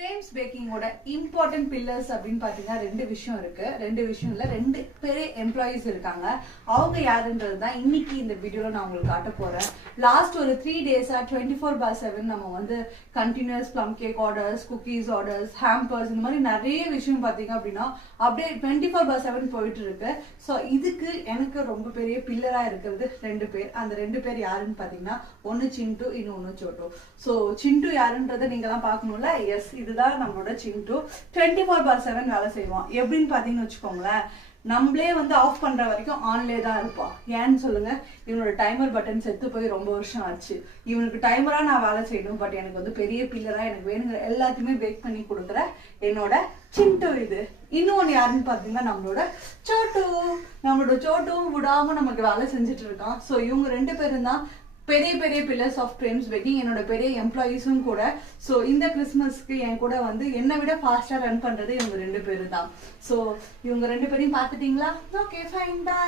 Frames baking ஓட important pillars அப்படின்னு பாத்தீங்கன்னா ரெண்டு விஷயம் இருக்கு. ரெண்டு விஷயம் இல்ல, ரெண்டு பெரிய எம்ப்ளாயிஸ் இருக்காங்க. அவங்க யாருன்றது தான் இன்னைக்கு இந்த வீடியோல நான் உங்களுக்கு காட்ட போறேன். லாஸ்ட் ஒரு 3 டேஸா 24/7 நம்ம வந்து continuous plum cake orders, cookies orders, hampers இந்த மாதிரி நிறைய விஷயம் பாத்தீங்க அப்படின்னா அப்படியே 24/7 போயிட்டு இருக்கு. ஸோ இதுக்கு எனக்கு ரொம்ப பெரிய பில்லரா இருக்கிறது ரெண்டு பேர். அந்த ரெண்டு பேர் யாருன்னு பாத்தீங்கன்னா ஒன்னு சிண்டு, இன்னொன்னு சோட்டு. ஸோ சிண்டு யாருன்றதை நீங்க எல்லாம் பார்க்கணும்ல. எஸ், இதுதான் நம்மளோட சிண்டு. 24/7 வேலை செய்வோம். எப்படின்னு பாத்தீங்கன்னு வச்சுக்கோங்களேன், நம்மளே வந்து ஆஃப் பண்ற வரைக்கும் ஆன்லே தான் இருப்பான். ஏன்னு சொல்லுங்க, இவனோட டைமர் பட்டன் செத்து போய் ரொம்ப வருஷம் ஆச்சு. இவனுக்கு டைமரா நான் வேலை செய்யணும், பட் எனக்கு வந்து பெரிய பில்லரா எனக்கு வேணுங்கிற எல்லாத்தையுமே பேக் பண்ணி கொடுக்குற என்னோட சிண்டு இது. இன்னொன்னு யாருன்னு பாத்தீங்கன்னா நம்மளோட சோட்டு. நம்மளோட சோட்டும் விடாம நமக்கு வேலை செஞ்சுட்டு இருக்கான். ஸோ இவங்க ரெண்டு பேரும் தான் பெரிய பெரிய பில்லர்ஸ் ஆஃப் ஃப்ரேம்ஸ் பேக்கிங், என்னோட பெரிய எம்ப்ளாயீஸும் கூட. ஸோ இந்த கிறிஸ்மஸ்க்கு என் கூட வந்து என்னை விட ஃபாஸ்டா ரன் பண்றது இவங்க ரெண்டு பேரும் தான். ஸோ இவங்க ரெண்டு பேரையும் பார்த்துட்டீங்களா? Okay, fine, by.